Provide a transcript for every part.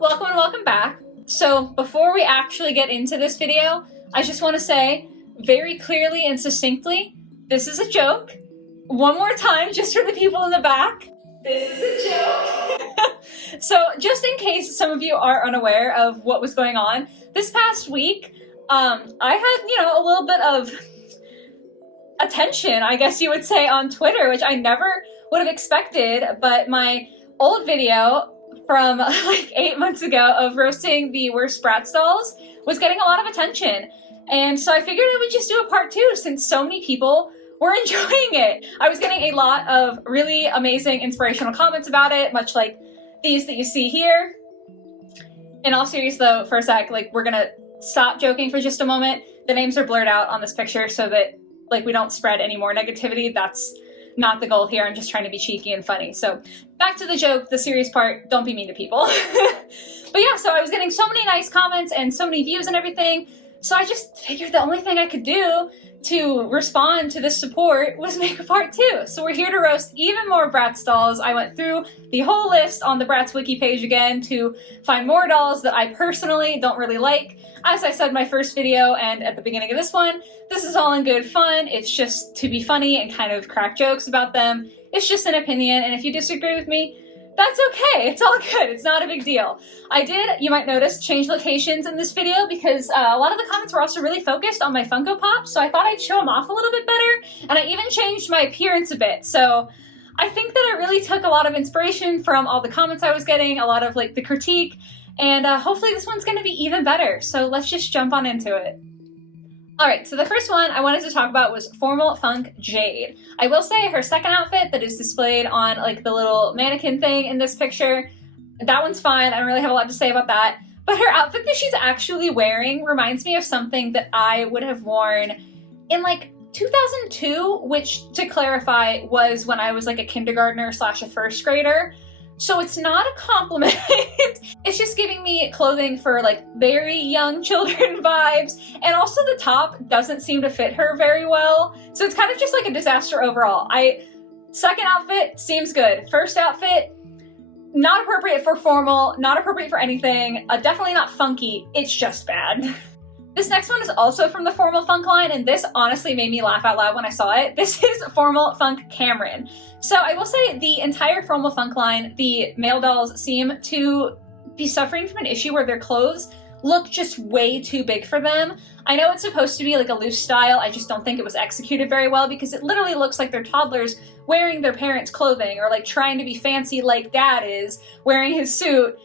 Welcome and welcome back. So before we actually get into this video, I just want to say very clearly and succinctly, this is a joke. One more time, just for the people in the back. This is a joke. So just in case some of you are unaware of what was going on, this past week, I had, a little bit of attention, I guess you would say, on Twitter, which I never would have expected, but my old video from like 8 months ago of roasting the worst Bratz dolls was getting a lot of attention. And so I figured I would just do a part 2 since so many people were enjoying it. I was getting a lot of really amazing inspirational comments about it, much like these that you see here. In all seriousness though, for a sec, we're gonna stop joking for just a moment. The names are blurred out on this picture so that we don't spread any more negativity. That's not the goal here. I'm just trying to be cheeky and funny. So back to the joke, the serious part, don't be mean to people. But yeah, so I was getting so many nice comments and so many views and everything. So I just figured the only thing I could do to respond to this support was make a part 2. So we're here to roast even more Bratz dolls. I went through the whole list on the Bratz wiki page again to find more dolls that I personally don't really like. As I said in my first video and at the beginning of this one, this is all in good fun. It's just to be funny and kind of crack jokes about them. It's just an opinion, and if you disagree with me, that's okay. It's all good. It's not a big deal. I did, you might notice, change locations in this video because a lot of the comments were also really focused on my Funko Pops, so I thought I'd show them off a little bit better, and I even changed my appearance a bit. So I think that I really took a lot of inspiration from all the comments I was getting, a lot of the critique, and hopefully this one's going to be even better. So let's just jump on into it. Alright, so the first one I wanted to talk about was Formal Funk Jade. I will say her second outfit that is displayed on the little mannequin thing in this picture, that one's fine. I don't really have a lot to say about that. But her outfit that she's actually wearing reminds me of something that I would have worn in 2002, which, to clarify, was when I was a kindergartner / a first grader. So it's not a compliment. It's just giving me clothing for very young children vibes. And also the top doesn't seem to fit her very well. So it's kind of just a disaster overall. Second outfit seems good. First outfit, not appropriate for formal, not appropriate for anything, definitely not funky. It's just bad. This next one is also from the Formal Funk line, and this honestly made me laugh out loud when I saw it. This is Formal Funk Cameron. So I will say the entire Formal Funk line, the male dolls seem to be suffering from an issue where their clothes look just way too big for them. I know it's supposed to be a loose style, I just don't think it was executed very well because it literally looks like they're toddlers wearing their parents' clothing or trying to be fancy like dad is wearing his suit.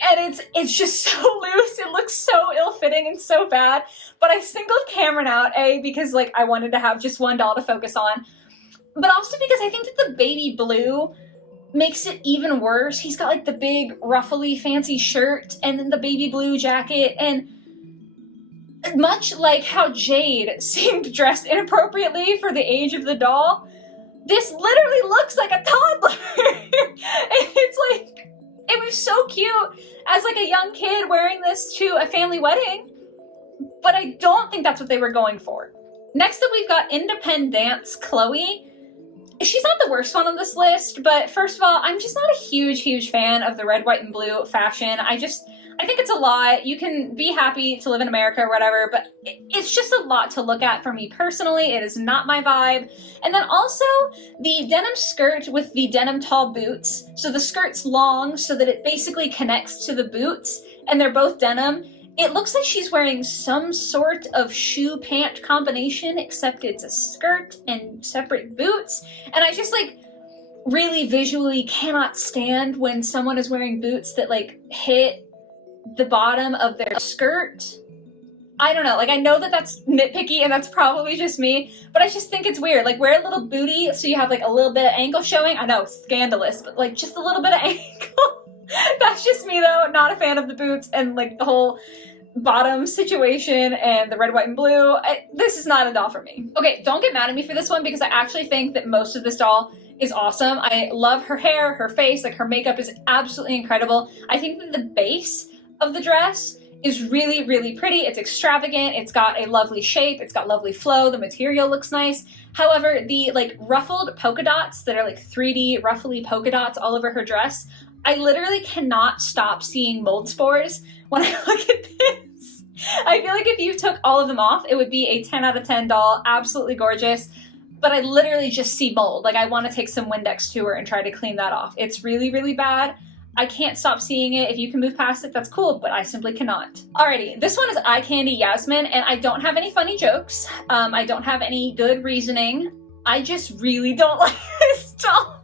And it's just so loose, it looks so ill-fitting and so bad. But I singled Cameron out, A, because I wanted to have just one doll to focus on, but also because I think that the baby blue makes it even worse. He's got the big ruffly fancy shirt and then the baby blue jacket, and much like how Jade seemed dressed inappropriately for the age of the doll, this literally looks like a toddler. And it's it was so cute as a young kid wearing this to a family wedding, but I don't think that's what they were going for. Next up, we've got Independence Chloe. She's not the worst one on this list, but first of all, I'm just not a huge fan of the red, white, and blue fashion. I think it's a lot. You can be happy to live in America or whatever, but it's just a lot to look at for me personally. It is not my vibe. And then also the denim skirt with the denim tall boots. So the skirt's long so that it basically connects to the boots, and they're both denim. It looks like she's wearing some sort of shoe-pant combination, except it's a skirt and separate boots. And I just really visually cannot stand when someone is wearing boots that hit the bottom of their skirt. I don't know, I know that that's nitpicky and that's probably just me, but I just think it's weird. Wear a little booty so you have a little bit of ankle showing. I know, scandalous, but just a little bit of ankle. That's just me though, not a fan of the boots and the whole bottom situation and the red, white, and blue. This is not a doll for me. Okay, don't get mad at me for this one because I actually think that most of this doll is awesome. I love her hair, her face, her makeup is absolutely incredible. I think that the base of the dress is really pretty. It's extravagant, it's got a lovely shape, it's got lovely flow, the material looks nice. However, the ruffled polka dots that are 3D ruffly polka dots all over her dress, I literally cannot stop seeing mold spores when I look at this. I feel like if you took all of them off, it would be a 10 out of 10 doll, absolutely gorgeous. But I literally just see mold. Like, I want to take some Windex to her and try to clean that off. It's really, really bad. I can't stop seeing it. If you can move past it, that's cool, but I simply cannot. Alrighty, this one is Eye Candy Yasmin, and I don't have any funny jokes. I don't have any good reasoning. I just really don't like this doll.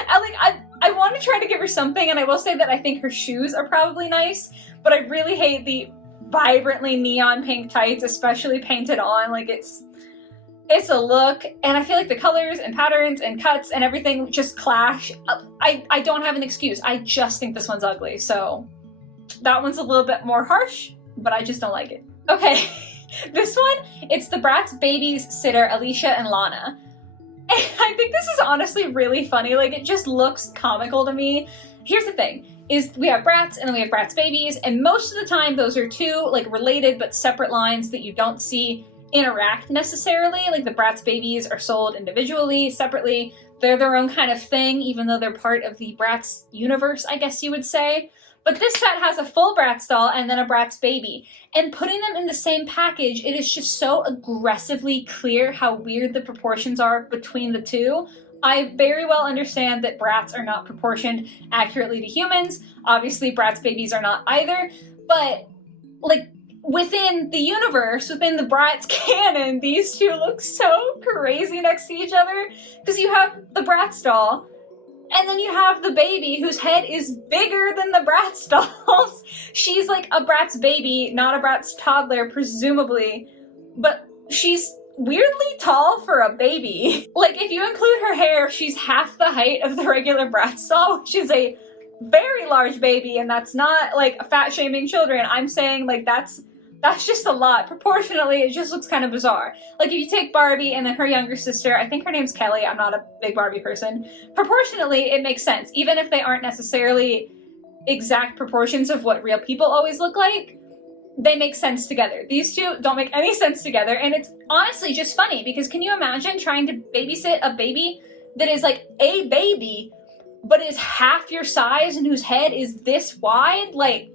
I want to try to give her something, and I will say that I think her shoes are probably nice, but I really hate the vibrantly neon pink tights, especially painted on. Like, it's a look, and I feel like the colors and patterns and cuts and everything just clash. I don't have an excuse. I just think this one's ugly, so that one's a little bit more harsh, but I just don't like it. Okay, this one, it's the Bratz babies sitter, Alicia and Lana. And I think this is honestly really funny. Like, it just looks comical to me. Here's the thing, is we have Bratz and then we have Bratz babies, and most of the time those are two, like, related but separate lines that you don't see interact necessarily. Like, the Bratz babies are sold individually, separately. They're their own kind of thing, even though they're part of the Bratz universe, I guess you would say. But this set has a full Bratz doll and then a Bratz baby. And putting them in the same package, it is just so aggressively clear how weird the proportions are between the two. I very well understand that Bratz are not proportioned accurately to humans. Obviously, Bratz babies are not either. But, like, within the universe, within the Bratz canon, these two look so crazy next to each other. Because you have the Bratz doll, and then you have the baby whose head is bigger than the Bratz dolls. She's like a Bratz baby, not a Bratz toddler, presumably. But she's weirdly tall for a baby. Like, if you include her hair, she's half the height of the regular Bratz doll, which is a very large baby, and that's not, like, fat-shaming children. I'm saying, like, that's just a lot. Proportionally, it just looks kind of bizarre. Like, if you take Barbie and then her younger sister, I think her name's Kelly, I'm not a big Barbie person, proportionally, it makes sense. Even if they aren't necessarily exact proportions of what real people always look like, they make sense together. These two don't make any sense together, and it's honestly just funny, because can you imagine trying to babysit a baby that is, like, a baby, but is half your size and whose head is this wide? Like,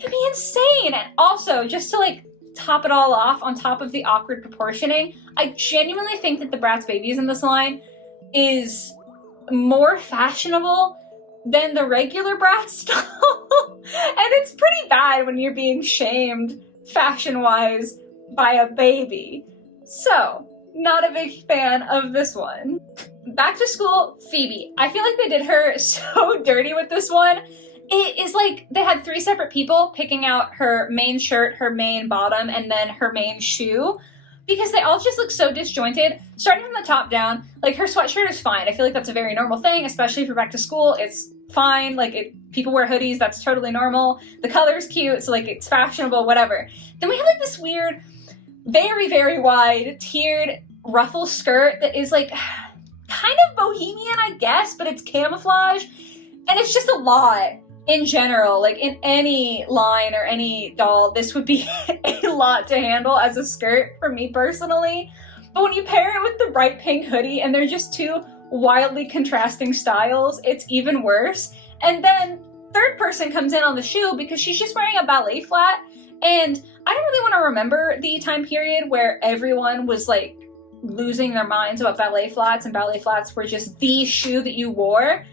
it'd be insane. And also, just to, like, top it all off, on top of the awkward proportioning, I genuinely think that the Bratz babies in this line is more fashionable than the regular Bratz doll. And it's pretty bad when you're being shamed fashion-wise by a baby. So, not a big fan of this one. Back to school, Phoebe. I feel like they did her so dirty with this one. It is like they had 3 separate people picking out her main shirt, her main bottom, and then her main shoe, because they all just look so disjointed. Starting from the top down, like, her sweatshirt is fine. I feel like that's a very normal thing, especially if you're back to school. It's fine. Like, people wear hoodies, that's totally normal. The color's cute, so, like, it's fashionable, whatever. Then we have, like, this weird, very, very wide, tiered ruffle skirt that is, like, kind of bohemian, I guess, but it's camouflage. And it's just a lot. In general, like, in any line or any doll, this would be a lot to handle as a skirt for me personally. But when you pair it with the bright pink hoodie and they're just two wildly contrasting styles, it's even worse. And then third person comes in on the shoe because she's just wearing a ballet flat. And I don't really want to remember the time period where everyone was, like, losing their minds about ballet flats, and ballet flats were just the shoe that you wore.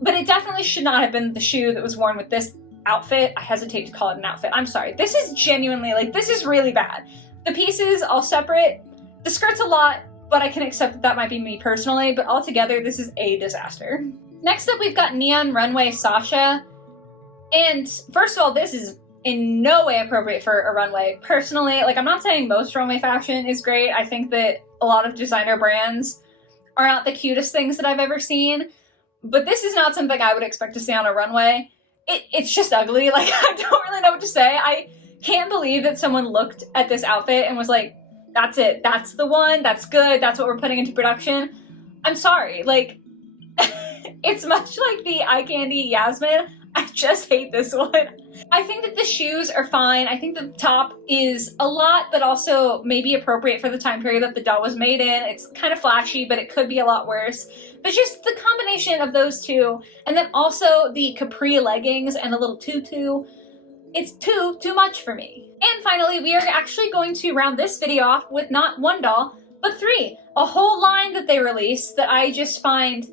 But it definitely should not have been the shoe that was worn with this outfit. I hesitate to call it an outfit. I'm sorry. This is genuinely, like, this is really bad. The pieces all separate. The skirt's a lot, but I can accept that that might be me personally. But altogether, this is a disaster. Next up, we've got Neon Runway Sasha. And first of all, this is in no way appropriate for a runway. Personally, like, I'm not saying most runway fashion is great. I think that a lot of designer brands are not the cutest things that I've ever seen. But this is not something I would expect to see on a runway. It's just ugly. Like, I don't really know what to say. I can't believe that someone looked at this outfit and was like, that's it. That's the one. That's good. That's what we're putting into production. I'm sorry. Like, it's much like the Eye Candy Yasmin. I just hate this one. I think that the shoes are fine. I think the top is a lot, but also maybe appropriate for the time period that the doll was made in. It's kind of flashy, but it could be a lot worse. But just the combination of those two, and then also the capri leggings and a little tutu, it's too much for me. And finally, we are actually going to round this video off with not one doll, but 3. A whole line that they released that I just find,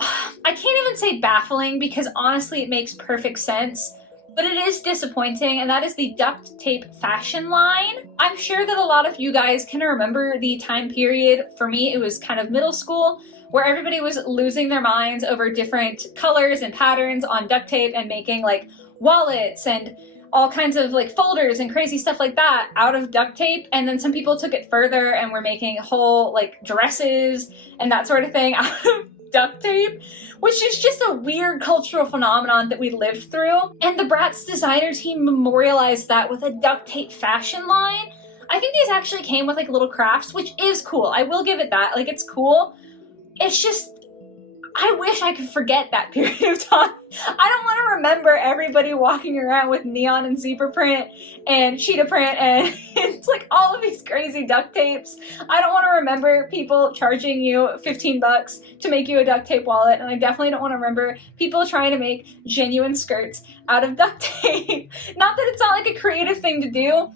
I can't even say baffling, because honestly it makes perfect sense, but it is disappointing, and that is the duct tape fashion line. I'm sure that a lot of you guys can remember the time period. For me, it was kind of middle school, where everybody was losing their minds over different colors and patterns on duct tape and making like wallets and all kinds of like folders and crazy stuff like that out of duct tape. And then some people took it further and were making whole like dresses and that sort of thing out of duct tape, which is just a weird cultural phenomenon that we lived through. And the Bratz designer team memorialized that with a duct tape fashion line. I think these actually came with like little crafts, which is cool. I will give it that. Like, it's cool. It's just, I wish I could forget that period of time. I don't want to remember everybody walking around with neon and zebra print and cheetah print and it's like all of these crazy duct tapes. I don't want to remember people charging you 15 bucks to make you a duct tape wallet, and I definitely don't want to remember people trying to make genuine skirts out of duct tape. Not that it's not like a creative thing to do,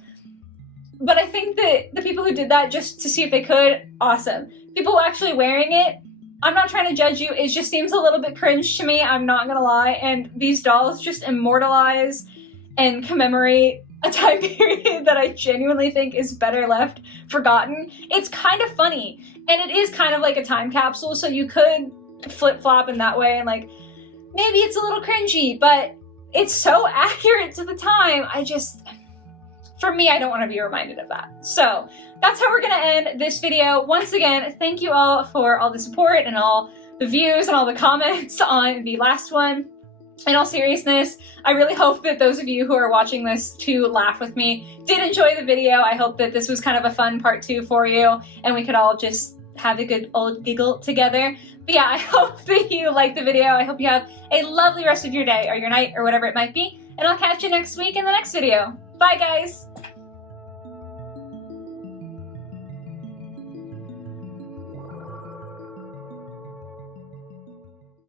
but I think that the people who did that just to see if they could, awesome. People actually wearing it, I'm not trying to judge you, it just seems a little bit cringe to me, I'm not gonna lie, and these dolls just immortalize and commemorate a time period that I genuinely think is better left forgotten. It's kind of funny, and it is kind of like a time capsule, so you could flip-flop in that way, and like, maybe it's a little cringy, but it's so accurate to the time. For me, I don't want to be reminded of that. So that's how we're going to end this video. Once again, thank you all for all the support and all the views and all the comments on the last one. In all seriousness, I really hope that those of you who are watching this to laugh with me did enjoy the video. I hope that this was kind of a fun part 2 for you, and we could all just have a good old giggle together. But yeah, I hope that you liked the video. I hope you have a lovely rest of your day or your night or whatever it might be, and I'll catch you next week in the next video. Bye, guys!